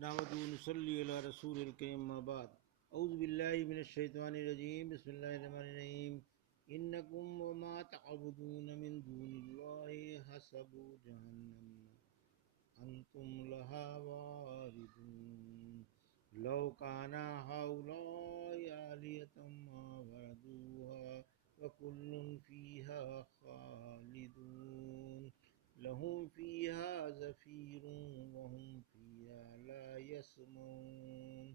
نحمدہ و نصلی علی رسول الکریم اما بعد اعوذ باللہ من الشیطان الرجیم بسم اللہ الرحمن الرحیم انکم وما تعبدون من دون اللہ حسب جہنم انتم لها واردون لو کانا ہؤلاء آلہۃ ما وردوها وکل فیہا خالدون لهم فيها زفير وهم فيها لا يسمعون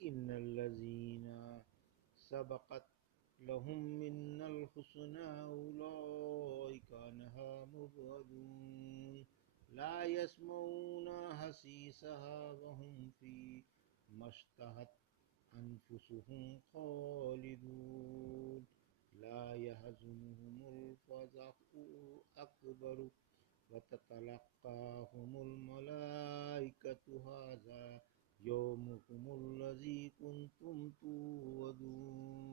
إن الذين سبقت لهم منا الحسنى أولئك عنها مبعدون لا يسمعون حسيسها وهم فيما اشتهت أنفسهم خالدون لا يحزنهم الفزع الأكبر وتتلقاهم الملائكة هذا يومكم الذي كنتم توعدون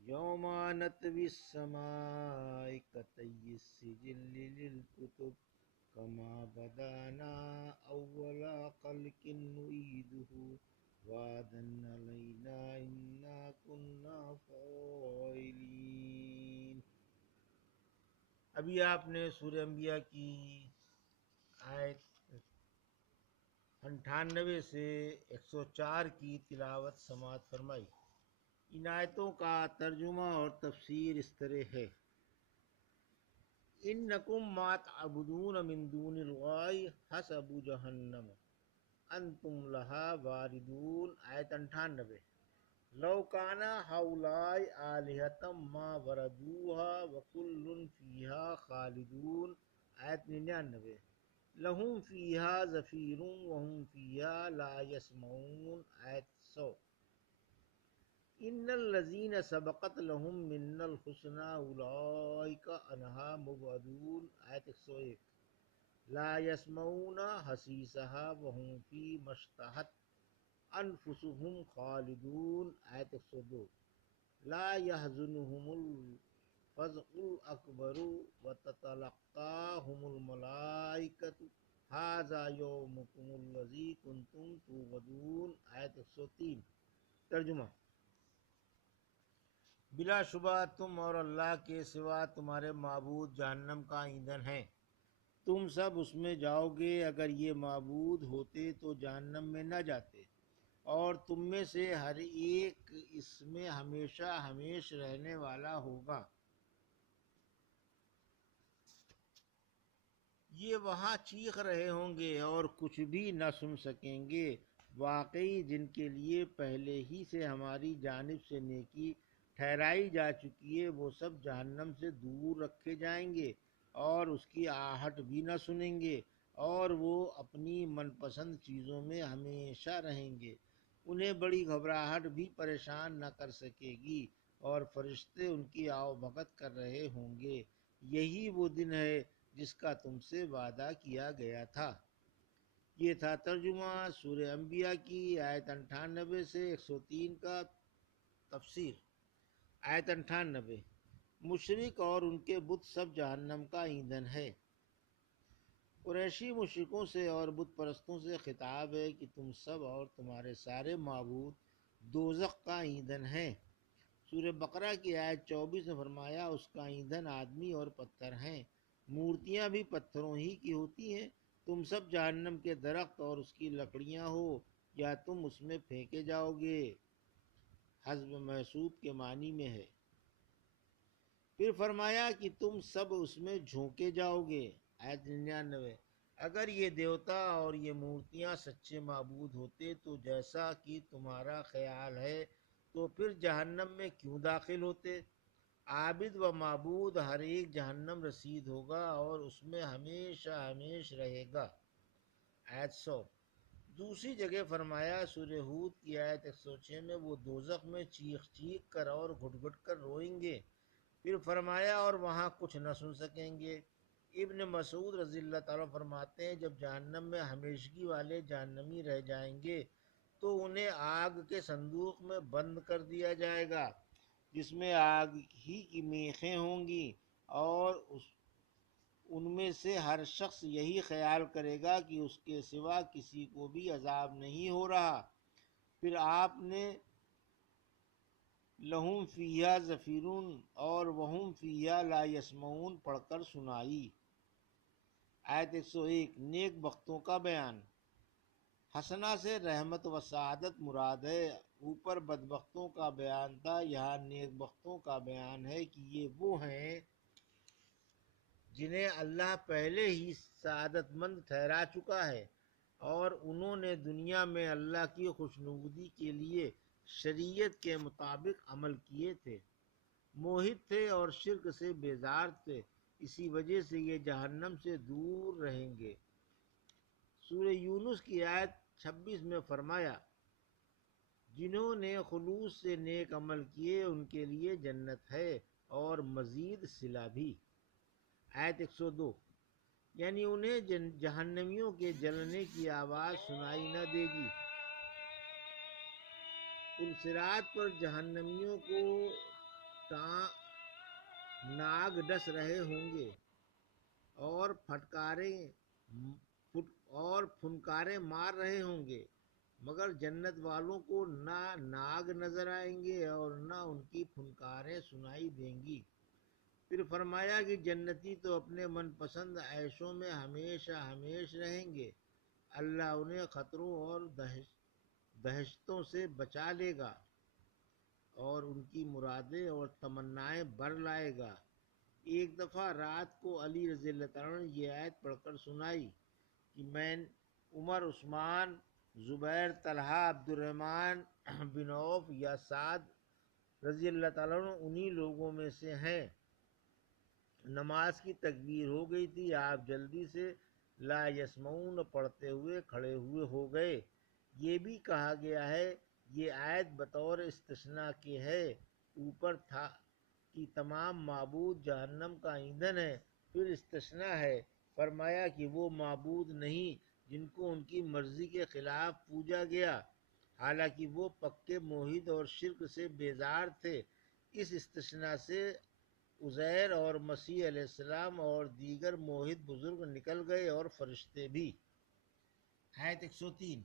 يوم نطوي السماء كطي السجل للكتب كما بدأنا أول خلق نعيده وعدا علينا إنا كنا فاعلين۔ ابھی آپ نے سورہ انبیاء کی آیت 98 سے 104 کی تلاوت سماعت فرمائی۔ ان آیتوں کا ترجمہ اور تفسیر اس طرح ہے: انکم ما تعبدون من دون اللہ حسب جہنم انتم لہا واردون۔ آیت 98۔ لو کانا ہؤلاء آلہۃ ما وردوها وکل فیہا خالدون۔ آیت 99۔ لہم فیہا زفیر وہم فیہا لا یسمعون۔ آیت 100۔ ان الذین سبقت لہم منا الحسنى اولئک عنہا مبعدون۔ آیت 101۔ لا یسمعون حسیسہا وہم فیما اشتہت انفسهم خالدون۔ آیت 102۔ لا يحزنهم الفزع الأكبر وتتلقاهم الملائكة هذا يومكم الذي كنتم توعدون۔ آیت 103۔ ترجمہ: بلا شبہ تم اور اللہ کے سوا تمہارے معبود جہنم کا ایندھن ہیں۔ تم سب اس میں جاؤ گے۔ اگر یہ معبود ہوتے تو جہنم میں نہ جاتے، اور تم میں سے ہر ایک اس میں ہمیشہ ہمیش رہنے والا ہوگا۔ یہ وہاں چیخ رہے ہوں گے اور کچھ بھی نہ سن سکیں گے۔ واقعی جن کے لیے پہلے ہی سے ہماری جانب سے نیکی ٹھہرائی جا چکی ہے وہ سب جہنم سے دور رکھے جائیں گے اور اس کی آہٹ بھی نہ سنیں گے، اور وہ اپنی من پسند چیزوں میں ہمیشہ رہیں گے۔ انہیں بڑی گھبراہٹ بھی پریشان نہ کر سکے گی، اور فرشتے ان کی آؤ بھگت کر رہے ہوں گے۔ یہی وہ دن ہے جس کا تم سے وعدہ کیا گیا تھا۔ یہ تھا ترجمہ سورہ انبیاء کی آیت 98 سے 103 کا تفسیر۔ آیت 98۔ مشرک اور ان کے بت سب جہنم کا ایندھن ہے۔ قریشی مشرکوں سے اور بت پرستوں سے خطاب ہے کہ تم سب اور تمہارے سارے معبود دوزخ کا ایندھن ہیں۔ سورہ بقرہ کی آیت 24 میں فرمایا اس کا ایندھن آدمی اور پتھر ہیں، مورتیاں بھی پتھروں ہی کی ہوتی ہیں۔ تم سب جہنم کے درخت اور اس کی لکڑیاں ہو، یا تم اس میں پھینکے جاؤ گے۔ حسب محسوب کے معنی میں ہے۔ پھر فرمایا کہ تم سب اس میں جھونکے جاؤ گے۔ آیت 99۔ اگر یہ دیوتا اور یہ مورتیاں سچے معبود ہوتے تو جیسا کہ تمہارا خیال ہے تو پھر جہنم میں کیوں داخل ہوتے؟ عابد و معبود ہر ایک جہنم رسید ہوگا اور اس میں ہمیشہ ہمیش رہے گا۔ آیت 100۔ دوسری جگہ فرمایا سورہ ہود کی آیت 106 میں وہ دوزخ میں چیخ چیخ کر اور گھٹ گھٹ کر روئیں گے۔ پھر فرمایا اور وہاں کچھ نہ سن سکیں گے۔ ابن مسعود رضی اللہ تعالیٰ فرماتے ہیں جب جہنم میں ہمیشگی والے جہنمی رہ جائیں گے تو انہیں آگ کے صندوق میں بند کر دیا جائے گا جس میں آگ ہی کی میخیں ہوں گی، اور ان میں سے ہر شخص یہی خیال کرے گا کہ اس کے سوا کسی کو بھی عذاب نہیں ہو رہا۔ پھر آپ نے لہم فیہا زفیرون اور وہم فیہا لا یسمعون پڑھ کر سنائی۔ آیت 101 نیک بختوں کا بیان۔ حسنہ سے رحمت و سعادت مراد ہے۔ اوپر بدبختوں کا بیان تھا، یہاں نیک بختوں کا بیان ہے کہ یہ وہ ہیں جنہیں اللہ پہلے ہی سعادت مند ٹھہرا چکا ہے اور انہوں نے دنیا میں اللہ کی خوشنودی کے لیے شریعت کے مطابق عمل کیے تھے، موحد تھے اور شرک سے بیزار تھے، اسی وجہ سے یہ جہنم سے دور رہیں گے۔ سورہ یونس کی آیت 26 میں فرمایا، جنہوں نے خلوص سے نیک عمل کیے ان کے لیے جنت ہے اور مزید صلہ بھی۔ آیت 102 یعنی انہیں جہنمیوں کے جلنے کی آواز سنائی نہ دے گی۔ پل صراط پر جہنمیوں کو ناگ ڈس رہے ہوں گے اور پھنکاریں مار رہے ہوں گے، مگر جنت والوں کو نہ ناگ نظر آئیں گے اور نہ ان کی پھنکاریں سنائی دیں گی۔ پھر فرمایا کہ جنتی تو اپنے من پسند عیشوں میں ہمیشہ ہمیش رہیں گے، اللہ انہیں خطروں اور دہشتوں سے بچا لے گا اور ان کی مرادیں اور تمنائیں بر لائے گا۔ ایک دفعہ رات کو علی رضی اللہ عنہ نے یہ آیت پڑھ کر سنائی کہ میں عمر، عثمان، زبیر، طلحہ، عبد الرحمن بن عوف یا سعد رضی اللہ عنہ انہی لوگوں میں سے ہیں۔ نماز کی تکبیر ہو گئی تھی، آپ جلدی سے لا یسمعون پڑھتے ہوئے کھڑے ہوئے ہو گئے۔ یہ بھی کہا گیا ہے یہ آیت بطور استثناء کے ہے، اوپر تھا کہ تمام معبود جہنم کا ایندھن ہے، پھر استثناء ہے، فرمایا کہ وہ معبود نہیں جن کو ان کی مرضی کے خلاف پوجا گیا، حالانکہ وہ پکے موحد اور شرک سے بیزار تھے۔ اس استثناء سے عزیر اور مسیح علیہ السلام اور دیگر موحد بزرگ نکل گئے اور فرشتے بھی۔ آیت 103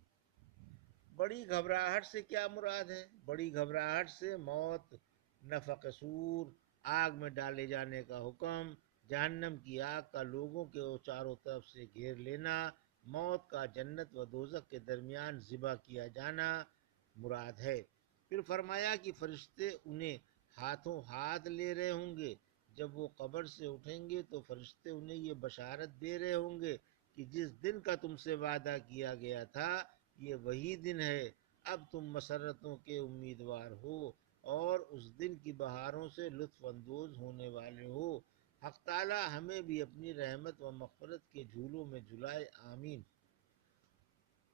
بڑی گھبراہٹ سے کیا مراد ہے؟ بڑی گھبراہٹ سے موت، نفخ صور، آگ میں ڈالے جانے کا حکم، جہنم کی آگ کا لوگوں کے چاروں طرف سے گھیر لینا، موت کا جنت و دوزخ کے درمیان ذبح کیا جانا مراد ہے۔ پھر فرمایا کہ فرشتے انہیں ہاتھوں ہاتھ لے رہے ہوں گے، جب وہ قبر سے اٹھیں گے تو فرشتے انہیں یہ بشارت دے رہے ہوں گے کہ جس دن کا تم سے وعدہ کیا گیا تھا یہ وہی دن ہے، اب تم مسرتوں کے امیدوار ہو اور اس دن کی بہاروں سے لطف اندوز ہونے والے ہو۔ حق تعالی ہمیں بھی اپنی رحمت و مغفرت کے جھولوں میں جھلائے، آمین۔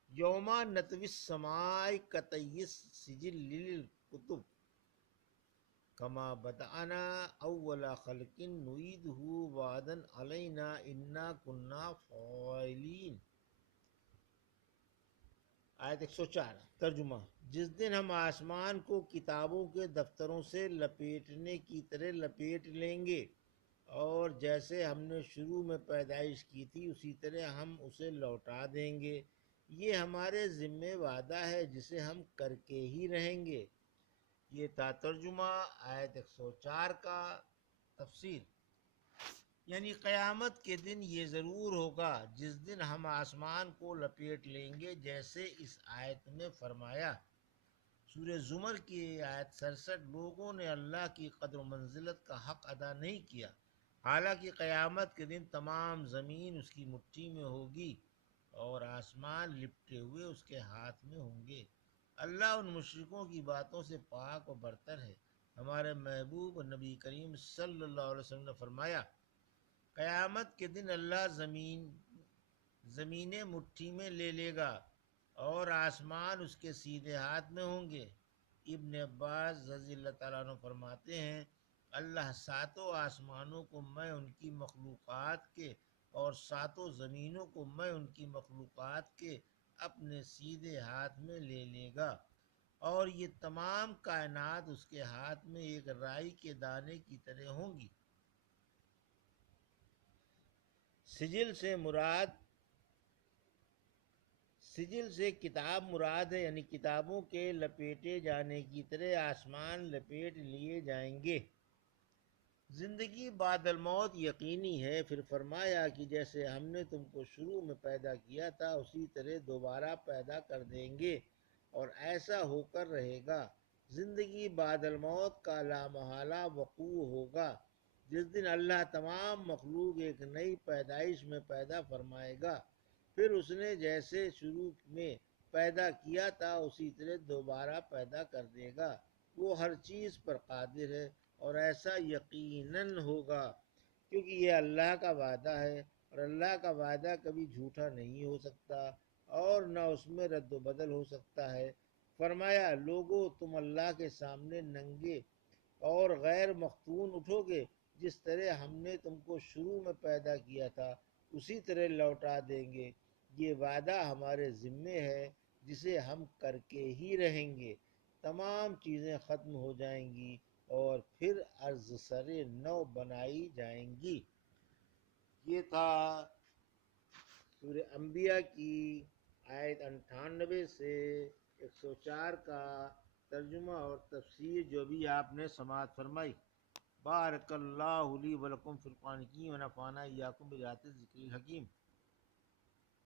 یوم نطوی السماء کطی السجل للکتب کما بدأنا اول خلق نعیدہ وعدا علینا انا کنا فاعلین۔ آیت 104 ترجمہ۔ جس دن ہم آسمان کو کتابوں کے دفتروں سے لپیٹنے کی طرح لپیٹ لیں گے اور جیسے ہم نے شروع میں پیدائش کی تھی اسی طرح ہم اسے لوٹا دیں گے، یہ ہمارے ذمہ وعدہ ہے جسے ہم کر کے ہی رہیں گے۔ یہ تھا ترجمہ آیت 104 کا۔ تفسیر یعنی قیامت کے دن یہ ضرور ہوگا جس دن ہم آسمان کو لپیٹ لیں گے، جیسے اس آیت میں فرمایا۔ سورہ زمر کی آیت 67 لوگوں نے اللہ کی قدر و منزلت کا حق ادا نہیں کیا، حالانکہ قیامت کے دن تمام زمین اس کی مٹھی میں ہوگی اور آسمان لپٹے ہوئے اس کے ہاتھ میں ہوں گے۔ اللہ ان مشرکوں کی باتوں سے پاک و برتر ہے۔ ہمارے محبوب نبی کریم صلی اللہ علیہ وسلم نے فرمایا، قیامت کے دن اللہ زمینیں مٹھی میں لے لے گا اور آسمان اس کے سیدھے ہاتھ میں ہوں گے۔ ابن عباس رضی اللہ تعالیٰ عنہ فرماتے ہیں، اللہ ساتوں آسمانوں کو میں ان کی مخلوقات کے اور ساتوں زمینوں کو میں ان کی مخلوقات کے اپنے سیدھے ہاتھ میں لے لے گا اور یہ تمام کائنات اس کے ہاتھ میں ایک رائی کے دانے کی طرح ہوں گی۔ سجل سے کتاب مراد ہے، یعنی کتابوں کے لپیٹے جانے کی طرح آسمان لپیٹ لیے جائیں گے۔ زندگی بعد الموت یقینی ہے۔ پھر فرمایا کہ جیسے ہم نے تم کو شروع میں پیدا کیا تھا اسی طرح دوبارہ پیدا کر دیں گے، اور ایسا ہو کر رہے گا۔ زندگی بعد الموت کا لامحالہ وقوع ہوگا، جس دن اللہ تمام مخلوق ایک نئی پیدائش میں پیدا فرمائے گا، پھر اس نے جیسے شروع میں پیدا کیا تھا اسی طرح دوبارہ پیدا کر دے گا۔ وہ ہر چیز پر قادر ہے، اور ایسا یقیناً ہوگا، کیونکہ یہ اللہ کا وعدہ ہے، اور اللہ کا وعدہ کبھی جھوٹا نہیں ہو سکتا، اور نہ اس میں رد و بدل ہو سکتا ہے۔ فرمایا لوگو تم اللہ کے سامنے ننگے اور غیر مختون اٹھو گے، جس طرح ہم نے تم کو شروع میں پیدا کیا تھا اسی طرح لوٹا دیں گے۔ یہ وعدہ ہمارے ذمے ہے جسے ہم کر کے ہی رہیں گے۔ تمام چیزیں ختم ہو جائیں گی اور پھر از سر نو بنائی جائیں گی۔ یہ تھا سورہ انبیاء کی آیت 98 سے 104 کا ترجمہ اور تفسیر جو بھی آپ نے سماعت فرمائی۔ بارک اللہ لی ولکم فی القرآن الحکیم ونفعنا ایاکم بآیات الذکر الحکیم۔